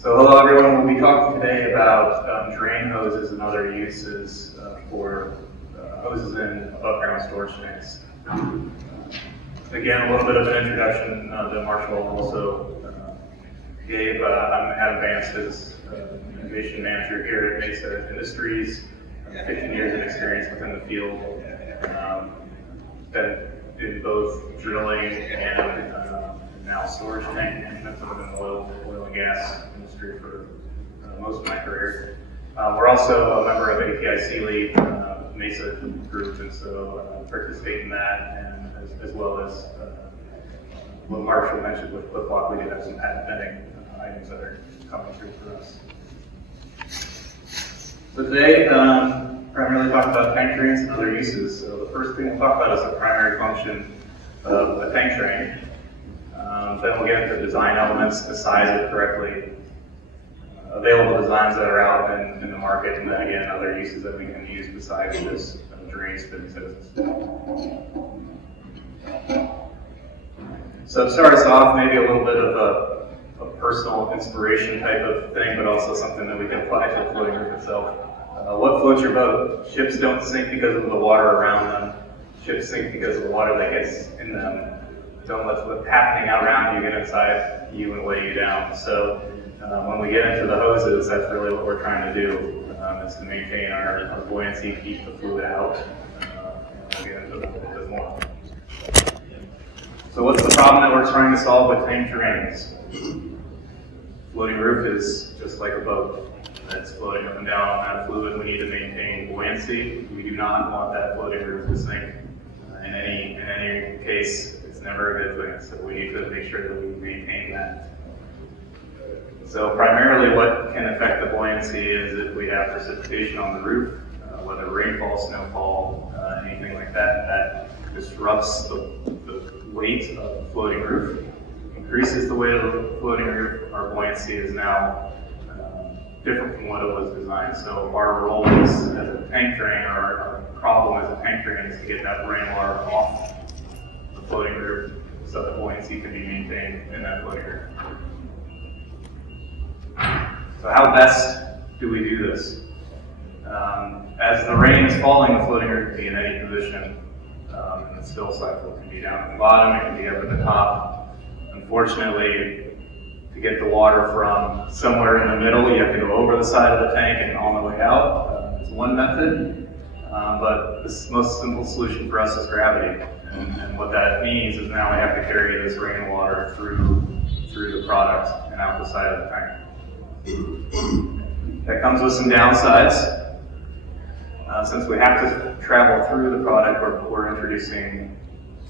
So hello everyone, we'll be talking today about drain hoses and other uses for hoses in above ground storage tanks. Again, a little bit of an introduction that Marshall also gave. I'm Adam Vance, his innovation manager here at Mesa Industries. 15 years of experience within the field. Been in both drilling and now storage tank management. I've been in the oil and gas industry for most of my career. We're also a member of API Sealy Mesa Group, and so participate in that, and as well as what Marshall mentioned with Flip-Lock, we do have some patent pending items that are coming through for us. So today, primarily talk about tank drains and other uses. So the first thing we'll talk about is the primary function of a tank drain. Then we'll get into design elements to size it correctly, available designs that are out in the market, and then again, other uses that we can use besides just drains for these hoses. So to start us off, maybe a little bit of a personal inspiration type of thing, but also something that we can apply to the floating roof itself. What floats your boat? Ships don't sink because of the water around them. Ships sink because of the water that gets in them. Don't let what's happening out around you get inside you and weigh you down. So when we get into the hoses, that's really what we're trying to do, is to maintain our buoyancy, keep the fluid out. We'll get into that a little bit more. So what's the problem that we're trying to solve with tank drains? Floating roof is just like a boat that's floating up and down on that fluid. We need to maintain buoyancy. We do not want that floating roof to sink. In any case, it's never a good thing. So we need to make sure that we maintain that. So primarily what can affect the buoyancy is if we have precipitation on the roof, whether rainfall, snowfall, anything like that, that disrupts the weight of the floating roof, increases the weight of the floating roof. Our buoyancy is now different from what it was designed. So our role as a tank drain, or our problem as a tank drain, is to get that rainwater off the floating roof so that buoyancy can be maintained in that floating roof. So how best do we do this? As the rain is falling, the floating roof can be in any position in the spill cycle. It can be down at the bottom, it can be up at the top. Unfortunately, to get the water from somewhere in the middle, you have to go over the side of the tank and on the way out. It's one method, but the most simple solution for us is gravity. And what that means is now we have to carry this rainwater through the product and out the side of the tank. That comes with some downsides. Since we have to travel through the product, we're introducing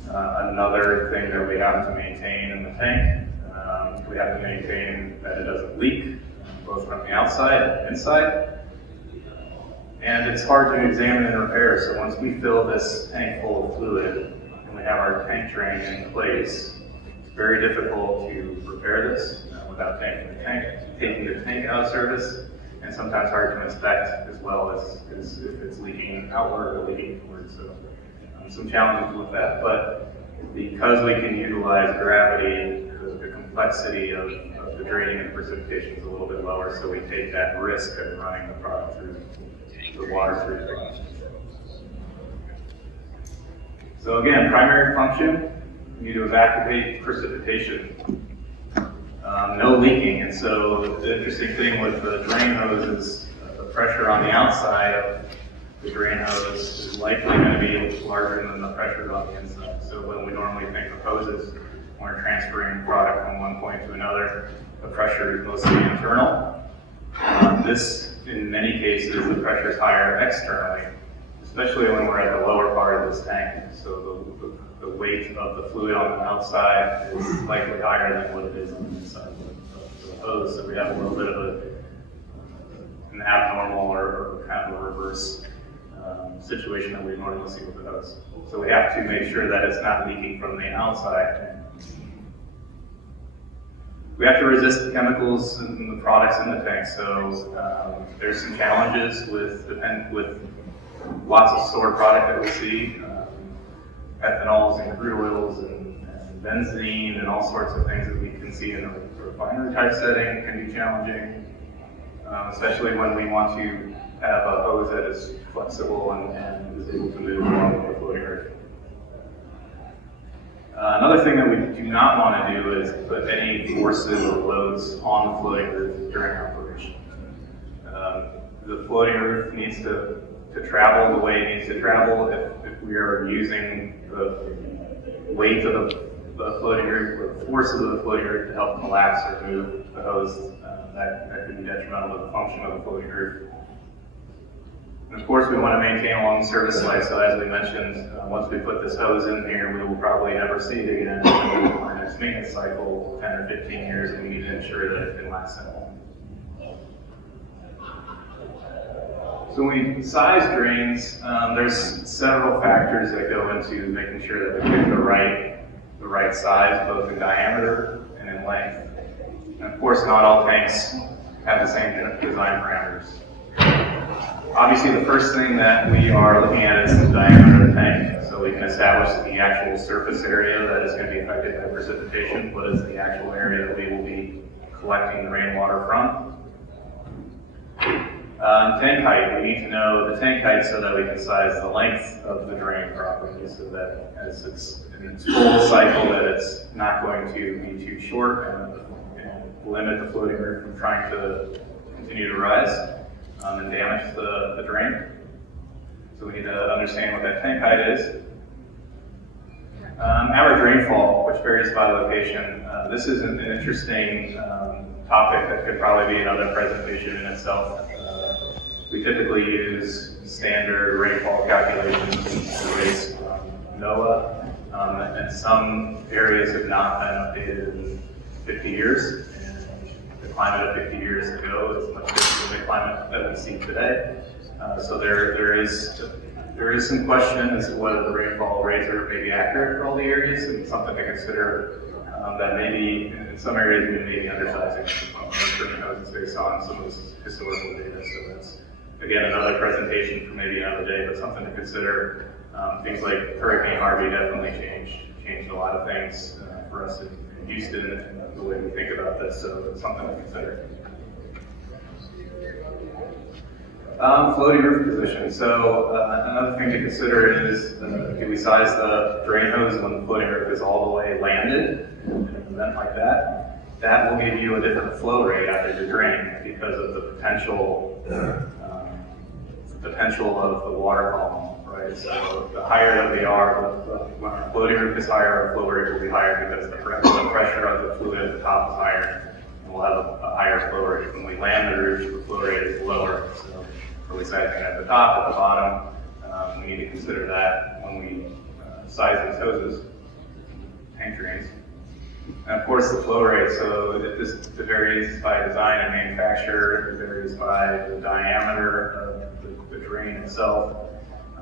another thing that we have to maintain in the tank. We have to maintain that it doesn't leak, both from the outside and inside. And it's hard to examine and repair, so once we fill this tank full of fluid and we have our tank drain in place, it's very difficult to repair this without taking the tank out of service, and sometimes hard to inspect as well as if it's leaking outward or leaking inward. So some challenges with that, but because we can utilize gravity, the complexity of the draining and precipitation is a little bit lower, so we take that risk of running the product through the water through the product. So again, primary function, we need to evacuate precipitation. No leaking, and so the interesting thing with the drain hose is the pressure on the outside of the drain hose is likely going to be larger than the pressure on the inside. So when we normally think of hoses, when we're transferring product from one point to another, the pressure is mostly internal. This, in many cases, the pressure is higher externally, especially when we're at the lower part of this tank. So the weight of the fluid on the outside is likely higher than what it is on the inside of the hose. So we have a little bit of an abnormal or kind of a reverse situation that we normally see with the hose. So we have to make sure that it's not leaking from the outside. We have to resist the chemicals and the products in the tank. So there's some challenges with lots of stored product that we see. Ethanols and crude oils and benzene and all sorts of things that we can see in the refinery type setting can be challenging, especially when we want to have a hose that is flexible and is able to move along with the floating roof. Another thing that we do not want to do is put any forces or loads on the floating roof during operation. The floating roof needs to travel the way it needs to travel. If we are using the weight of the floating roof or the forces of the floating roof to help collapse or move the hose, that could be detrimental to the function of the floating roof. And of course, we want to maintain a long service life, so as we mentioned, once we put this hose in here, we will probably never see it again in our next maintenance cycle, 10 or 15 years, and we need to ensure that it can last that long. So when we size drains, there's several factors that go into making sure that we get the right size, both in diameter and in length. And of course, not all tanks have the same design parameters. Obviously, the first thing that we are looking at is the diameter of the tank, so we can establish the actual surface area that is going to be affected by precipitation. What is the actual area that we will be collecting the rainwater from? Tank height, we need to know the tank height so that we can size the length of the drain properly, so that as it's in its full cycle, that it's not going to be too short and limit the floating roof from trying to continue to rise and damage the drain. So we need to understand what that tank height is. Average rainfall, which varies by location. This is an interesting topic that could probably be another presentation in itself. We typically use standard rainfall calculations based on NOAA, and some areas have not been updated in 50 years. The climate of 50 years ago is much different than the climate that we see today. So there is some question as to whether the rainfall rates are maybe accurate for all the areas, and something to consider that maybe in some areas we may be undersizing certain hoses based on some of this historical data. So that's, again, another presentation for maybe another day, but something to consider. Things like Hurricane Harvey definitely changed a lot of things for us in Houston and the way we think about this, so it's something to consider. Floating roof position. So another thing to consider is, do we size the drain hose when the floating roof is all the way landed in an event like that? That will give you a different flow rate after your drain because of the potential of the water column, right? So the higher that we are, when our floating roof is higher, our flow rate will be higher because the pressure of the fluid at the top is higher, and we'll have a higher flow rate. When we land the roof, the flow rate is lower. So are we sizing at the top, at the bottom? We need to consider that when we size these hoses, tank drains. And of course, the flow rate. So it varies by design and manufacturer. It varies by the diameter of the drain itself.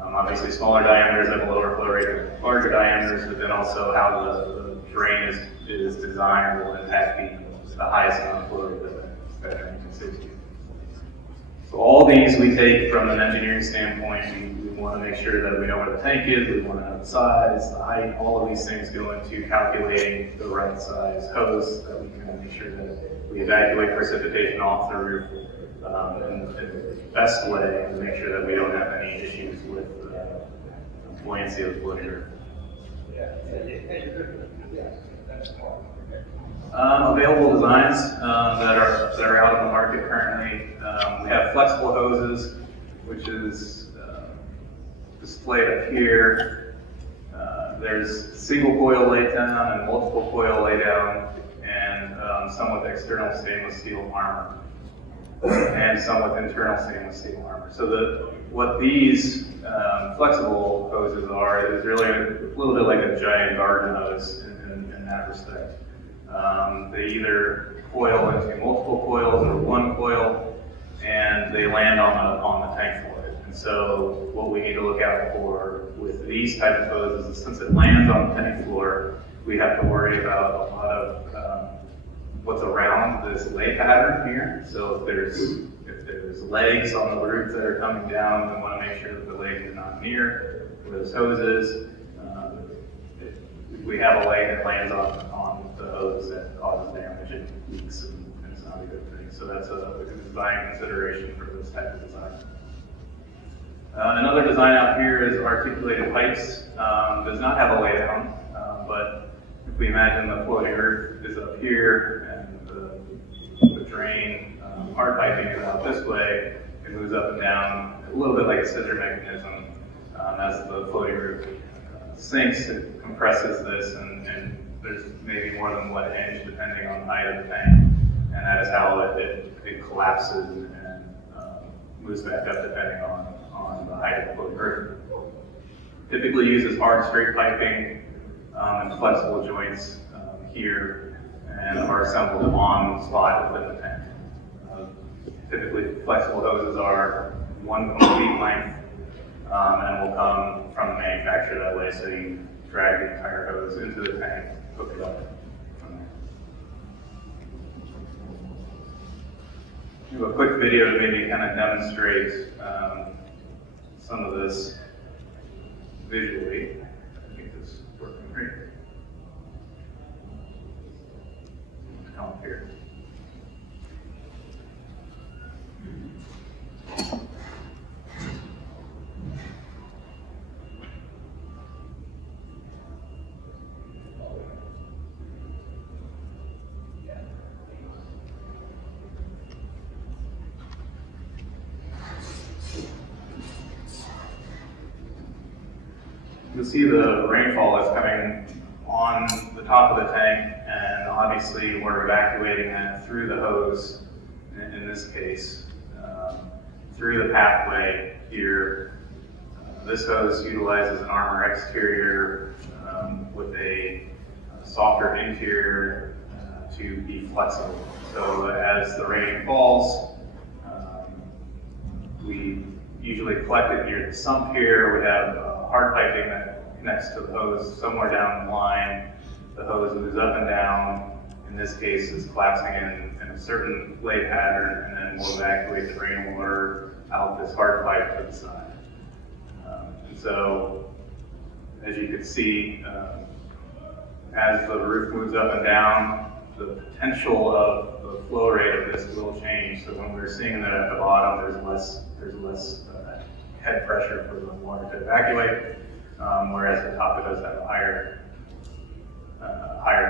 Obviously, smaller diameters have a lower flow rate than larger diameters, but then also how the drain is designed will impact the highest amount of flow rate that drain can see. So all these we take from an engineering standpoint. We want to make sure that we know where the tank is, we want to know the size, the height, all of these things go into calculating the right size hose that we can make sure that we evacuate precipitation off the roof in the best way to make sure that we don't have any issues with buoyancy of the floating roof. Available designs that are out on the market currently. We have flexible hoses, which is displayed up here. There's single coil laydown and multiple coil laydown, and some with external stainless steel armor, and some with internal stainless steel armor. So what these flexible hoses are is really a little bit like a giant garden hose in that respect. They either coil into multiple coils or one coil, and they land on the tank floor. And so what we need to look out for with these type of hoses is, since it lands on the tank floor, we have to worry about a lot of what's around this lay pattern here. So if there's legs on the roof that are coming down, we want to make sure that the legs are not near where this hose is. If we have a leg that lands on the hose that causes damage and leaks, and it's not a good thing. So that's a design consideration for this type of design. Another design out here is articulated pipes. Does not have a laydown, but if we imagine the floating roof is up here and the drain, hard piping is out this way, it moves up and down a little bit like a scissor mechanism. As the floating roof sinks, it compresses this, and there's maybe more than one inch depending on the height of the tank, and that is how it collapses and moves back up depending on the height of the floating roof. Typically uses hard straight piping and flexible joints here, and are assembled on the spot within the tank. Typically flexible hoses are one complete length, and will come from the manufacturer that way, so you drag the entire hose into the tank, hook it up from there. Do a quick video to maybe kind of demonstrate some of this visually. I think this is working great. Come up here. You'll see the rainfall is coming on the top of the tank, and obviously we're evacuating that through the hose, in this case, through the pathway here. This hose utilizes an armor exterior with a softer interior to be flexible. So as the rain falls, we usually collect it near the sump here. We have hard piping that connects to the hose somewhere down the line. The hose moves up and down. In this case, it's collapsing in a certain lay pattern, and then we'll evacuate the rainwater out this hard pipe to the side. And so, as you can see, as the roof moves up and down, the potential of the flow rate of this will change. So when we're seeing that at the bottom, there's less head pressure for the water to evacuate, whereas the top does have a higher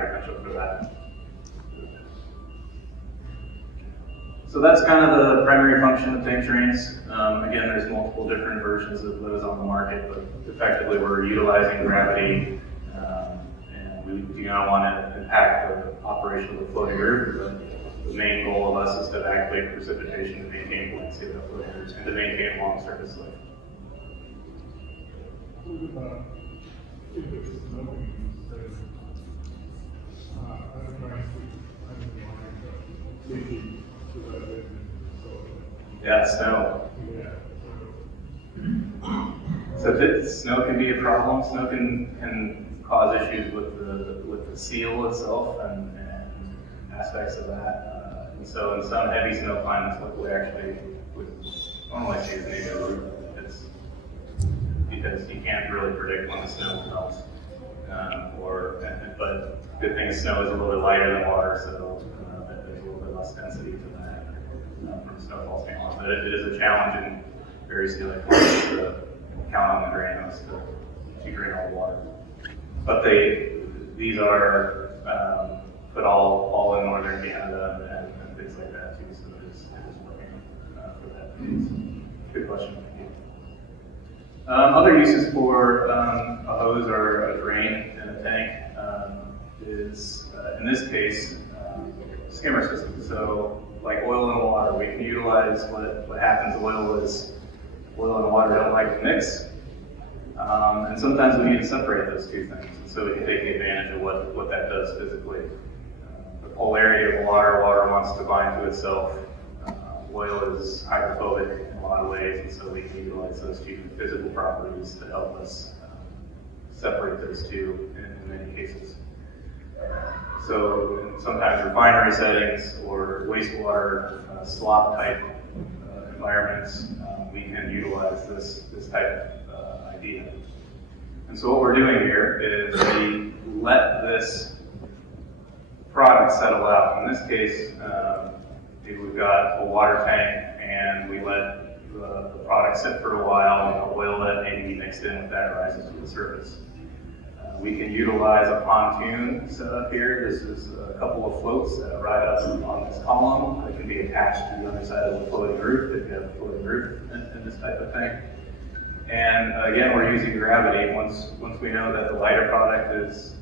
potential for that. So that's kind of the primary function of tank drains. Again, there's multiple different versions of those on the market, but effectively we're utilizing gravity, and we do not want to impact the operation of the floating roof, but the main goal of us is to evacuate precipitation to maintain buoyancy of the floating roof and to maintain long surface life. Yeah, snow. So snow can be a problem. Snow can cause issues with the seal itself and aspects of that. And so in some heavy snow climates, what we actually would normally see is maybe a roof. It's because you can't really predict when the snow melts. But good thing snow is a little bit lighter than water, so there's a little bit less density to that from a snowfall standpoint. But it is a challenge in very scenic places to count on the drain hose to drain all the water. But these are put all in northern Canada and things like that too, so it is working for that case. Good question. Other uses for a hose or a drain in a tank is, in this case, skimmer system. So, like oil and water, we can utilize what happens. Oil and water don't like to mix, and sometimes we need to separate those two things. And so we can take advantage of what that does physically. The polarity of water wants to bind to itself. Oil is hydrophobic in a lot of ways, and so we can utilize those two physical properties to help us separate those two in many cases. So in sometimes refinery settings or wastewater slop type environments, we can utilize this type of idea. And so what we're doing here is we let this products settle out. In this case, we've got a water tank, and we let the product sit for a while, and the oil that may be mixed in with that rises to the surface. We can utilize a pontoon setup here. This is a couple of floats that ride up on this column that can be attached to the other side of the floating roof if you have a floating roof in this type of thing. And again, we're using gravity. Once we know that the lighter product is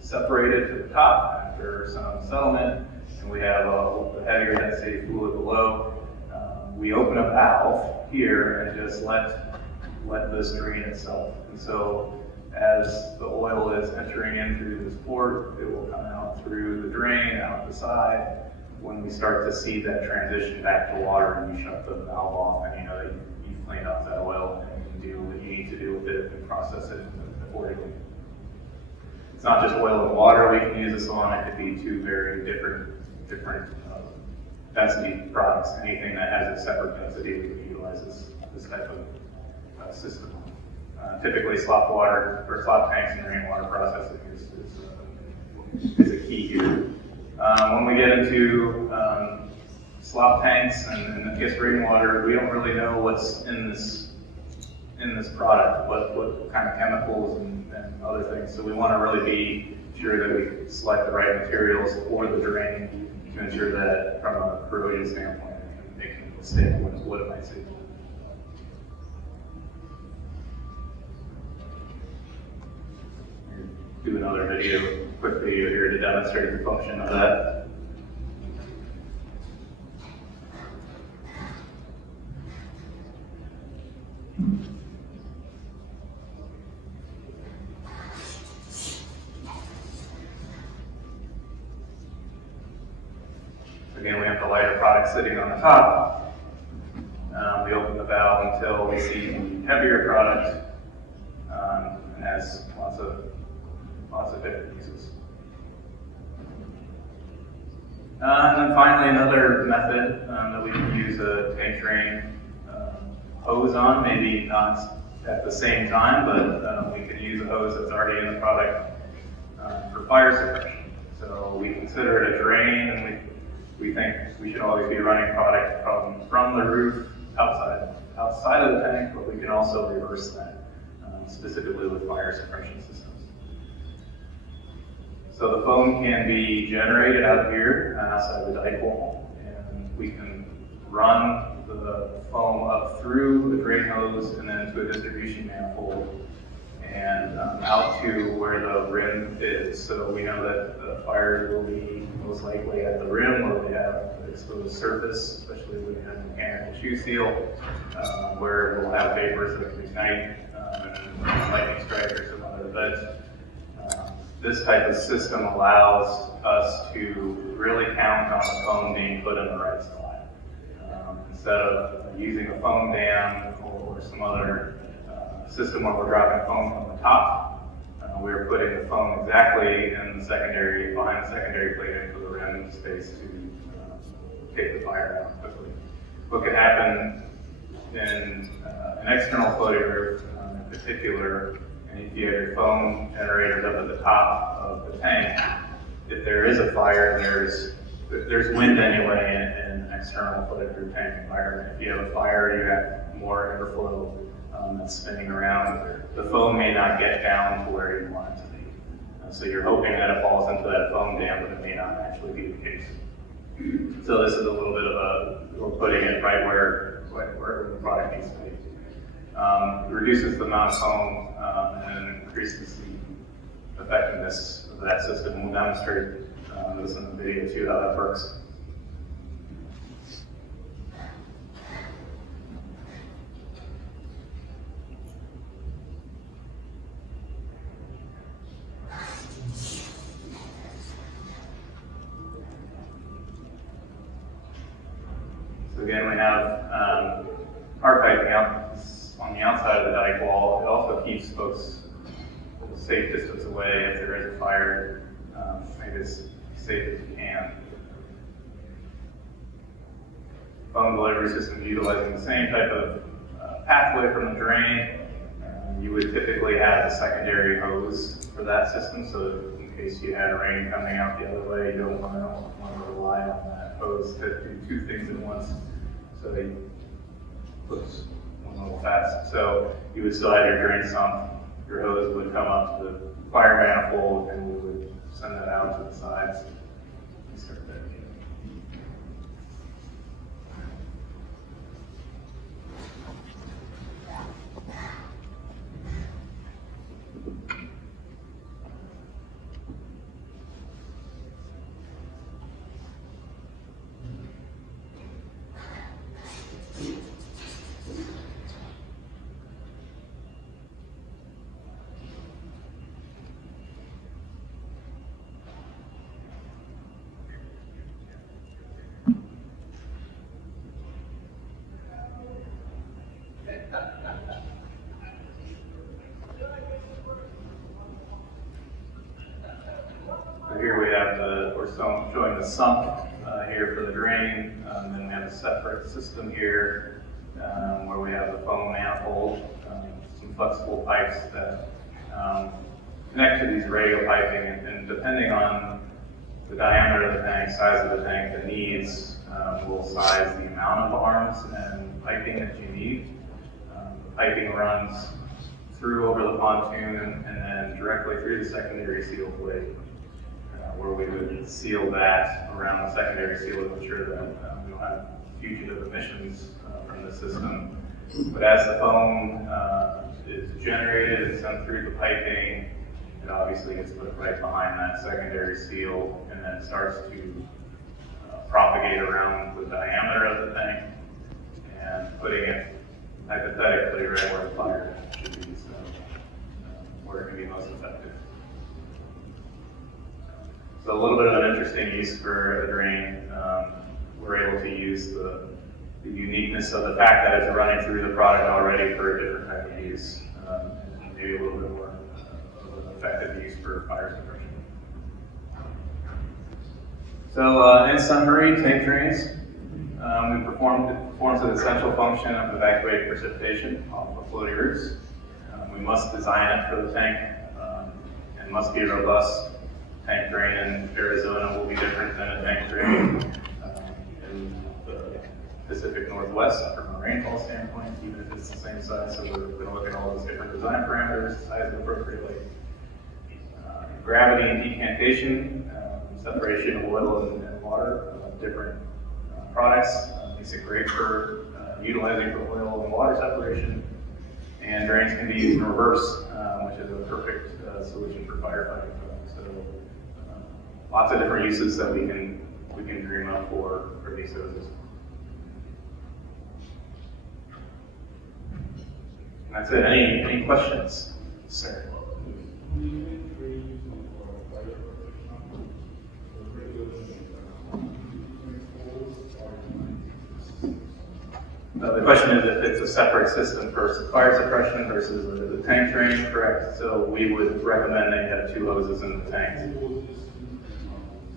separated to the top after some settlement, and we have a heavier density fluid below, we open a valve here and just let this drain itself. And so as the oil is entering in through this port, it will come out through the drain, out the side. When we start to see that transition back to water, you shut the valve off, and you know that you've cleaned off that oil, and you can do what you need to do with it and process it accordingly. It's not just oil and water we can use this on. It could be two very different density products. Anything that has a separate density, we can utilize this type of system. Typically, slop water or slop tanks and rainwater processing is a key here. When we get into slop tanks and I guess rainwater, we don't really know what's in this product, what kind of chemicals and other things. So we want to really be sure that we select the right materials for the drain to ensure that from a corrosion standpoint, it can withstand what it might see. Do another quick video here to demonstrate the function of that. Again, we have the lighter product sitting on the top. We open the valve until we see the heavier product and has lots of different uses. And then finally, another method that we can use a tank drain hose on, maybe not at the same time, but we can use a hose that's already in the product for fire suppression. So we consider it a drain, and we think we should always be running product from the roof outside of the tank, but we can also reverse that, specifically with fire suppression systems. So the foam can be generated out of here, outside the dike wall, and we can run the foam up through the drain hose and then to a distribution manifold and out to where the rim is. So we know that the fires will be most likely at the rim where we have exposed surface, especially when we have mechanical shoe seal, where we'll have vapors that can ignite and lightning strike or some other events. This type of system allows us to really count on the foam being put in the right spot. Instead of using a foam dam or some other system where we're dropping foam from the top, we're putting the foam exactly in the secondary, behind the secondary plate into the rim space to take the fire out quickly. What could happen in an external floating roof in particular, and if you have your foam generators up at the top of the tank, if there is a fire, there's wind anyway in an external floating roof tank environment. If you have a fire, you have more airflow that's spinning around. The foam may not get down to where you want it to be. So you're hoping that it falls into that foam dam, but it may not actually be the case. So this is a little bit of we're putting it right where the product needs to be. It reduces the amount of foam and increases the effectiveness of that system. We'll demonstrate this in the video too, how that works. So again, we have our piping out on the outside of the dike wall. It also keeps folks a safe distance away if there is a fire. Make it as safe as you can. Foam delivery system utilizing the same type of pathway from the drain. You would typically have a secondary hose for that system, so in case you had rain coming out the other way, you don't want to rely on that hose to do two things at once. So they puts one little fast. So you would still have your drain sump, your hose would come up to the fire manifold, and we would send that out to the sides. Start that. So here we have we're showing the sump here for the drain. Then we have a separate system here where we have the foam manifold, some flexible pipes that connect to these radial piping, and depending on the diameter of the tank, size of the tank, the needs, will size the amount of arms and piping that you need. The piping runs through over the pontoon and then directly through the secondary seal plate, where we would seal that around the secondary seal to ensure that we don't have fugitive emissions from the system. But as the foam is generated and sent through the piping, it obviously gets put right behind that secondary seal and then starts to propagate around the diameter of the tank and putting it hypothetically right where the fire should be, so where it can be most effective. So a little bit of an interesting use for a drain. We're able to use the uniqueness of the fact that it's running through the product already for a different type of use, and maybe a little bit more effective use for fire suppression. So in summary, tank drains. It performs an essential function of evacuating precipitation off of floating roofs. We must design it for the tank and must be robust. Tank drain in Arizona will be different than a tank drain in the Pacific Northwest from a rainfall standpoint, even if it's the same size. So we're going to look at all those different design parameters, size them appropriately. Gravity and decantation, separation of oil and water, different products, makes it great for utilizing for oil and water separation. And drains can be used in reverse, which is a perfect solution for firefighting. So lots of different uses that we can dream up for these hoses. And that's it. Any questions, sir? The question is if it's a separate system for fire suppression versus the tank drain, correct? So we would recommend that you have two hoses in the tank.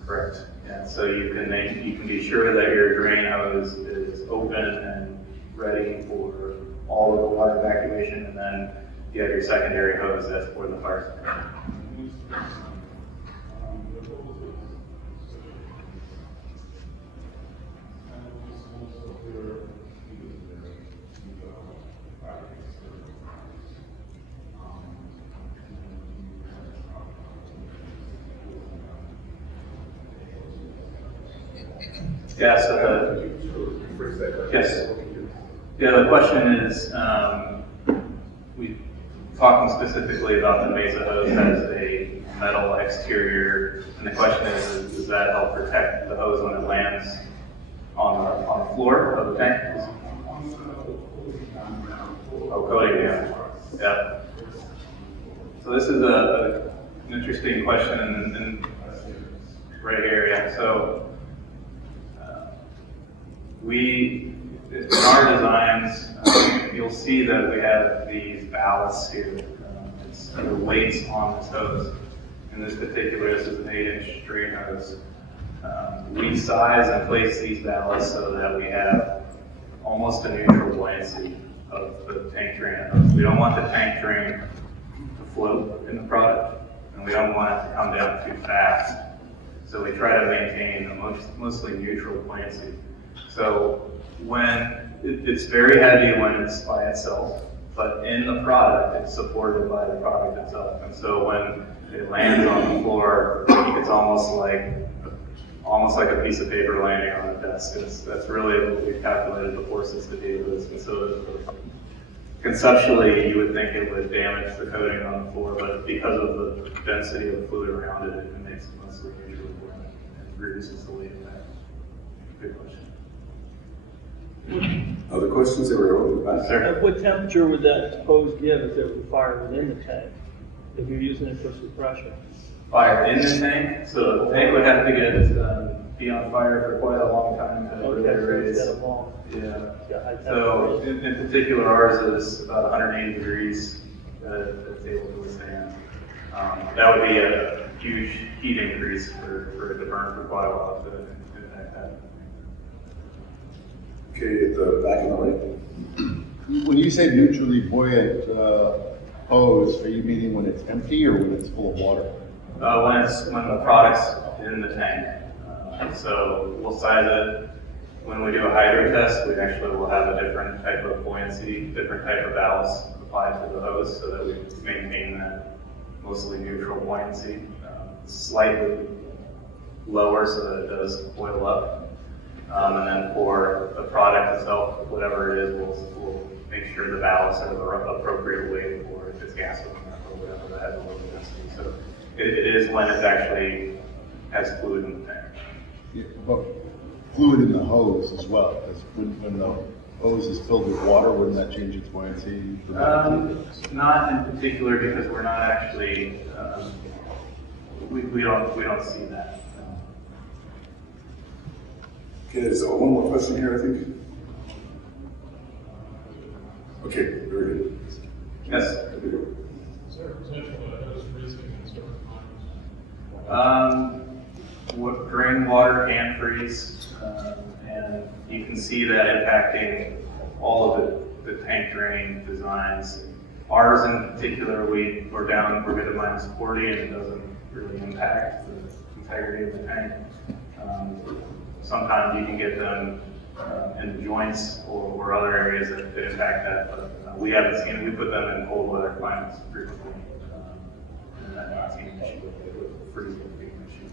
Correct. Yeah. So you can be sure that your drain hose is open and ready for all of the water evacuation, and then you have your secondary hose that's for the fire suppression. Yeah, so yes. Yeah, the question is, we talking specifically about the Mesa hose has a metal exterior, and the question is, does that help protect the hose when it lands on the floor of the tank? Oh, coating, yeah. So this is an interesting question, and right here, yeah. So in our designs, you'll see that we have these ballasts here. It's the weights on this hose. In this particular, this is an 8-inch drain hose. We size and place these ballasts so that we have almost a neutral buoyancy of the tank drain hose. We don't want the tank drain to float in the product, and We don't want it to come down too fast. So we try to maintain a mostly neutral buoyancy. So when it's very heavy when it's by itself, but in the product, it's supported by the product itself. And so when it lands on the floor, it's almost like a piece of paper landing on a desk. That's really what we've calculated the forces to do this. And so conceptually, you would think it would damage the coating on the floor, but because of the density of the fluid around it, it makes it mostly neutral and reduces the weight of that. Good question. Other questions that were over the back? Sir? What temperature would that hose give if it were fired within the tank, if you're using it for suppression? Fire in the tank, so the tank would have to be on fire for quite a long time to really raise. It's got a long, Yeah. it's got high So temperature. in particular, ours is about 180 degrees that it's able to withstand. That would be a huge heat increase for it to burn for quite a while to impact that. Okay, at the back of the right. When you say neutrally buoyant hose, are you meaning when it's empty or when it's full of water? When the product's in the tank. So we'll size it. When we do a hydro test, we actually will have a different type of buoyancy, different type of valves applied to the hose so that we maintain that mostly neutral buoyancy. Slightly lower so that it does boil up. And then for the product itself, whatever it is, we'll make sure the valves are the appropriate weight for if it's gasoline or whatever that has a low density. So it is when it actually has fluid in the tank. Yeah, but fluid in the hose as well, because when the hose is filled with water, wouldn't that change its buoyancy? Not in particular because we're not actually, we don't see that. Okay, so one more question here, I think. Okay, very good. Yes. There we go. Is there a potential that it is freezing in certain times? Drain water can freeze, and you can see that impacting all of the tank drain designs. Ours in particular, we're good at minus 40 and it doesn't really impact the integrity of the tank. Sometimes you can get them in the joints or other areas that could impact that, but we haven't seen it. We put them in cold weather climates frequently, and I've not seen an issue with freezing being an issue.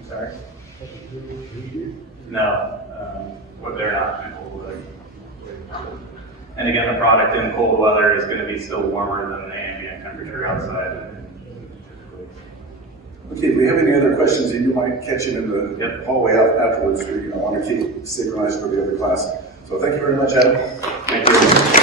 I'm sorry? No, but they're not in cold weather. And again, the product in cold weather is going to be still warmer than the ambient temperature outside. Okay, if we have any other questions, you might catch it in the Yep. hallway out afterwards. We want to keep synchronized for the other class. So thank you very much, Adam. Thank you.